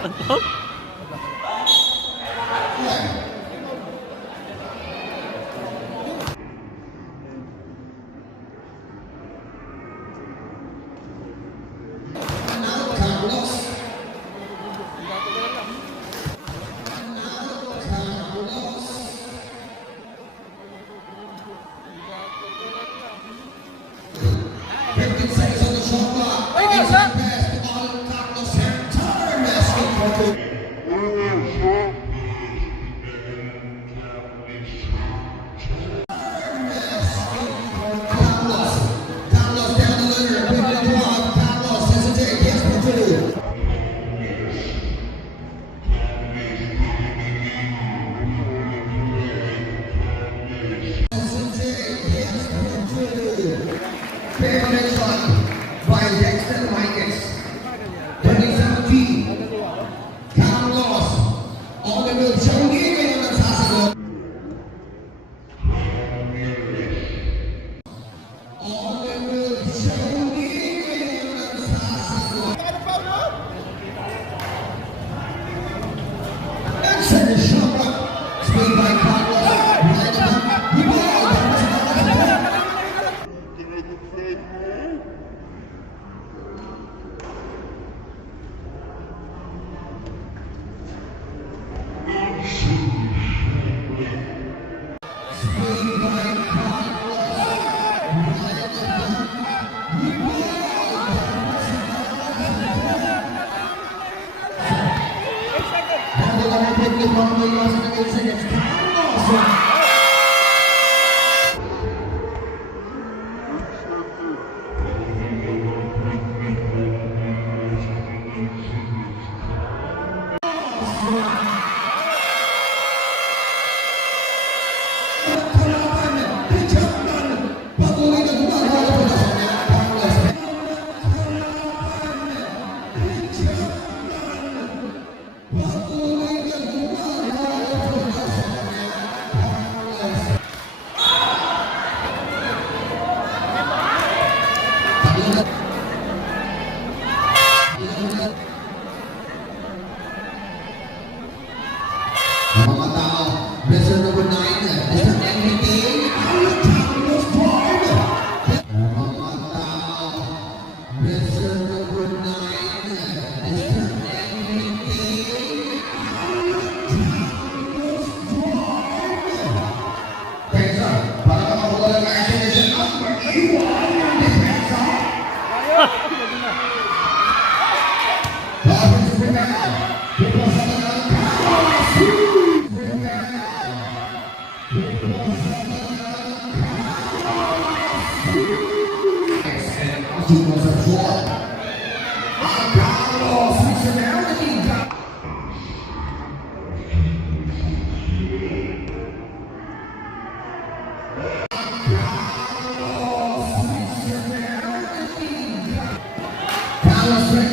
Mantap. By Dexter Marquez, 2017, Carlos, all the way Jogi yang nagsasagot. All the way Jogi yang nagsasagot. And send the shot up, spilled by Carlos. Mga tao, wrestler number 9, Mr. MVP, Carlos Ford. Mga tao, wrestler number 9, Mr. MVP, Carlos Ford. Pensa, para makakuha ng exhibition number 81, Pensa. Carlos Ford. Carlos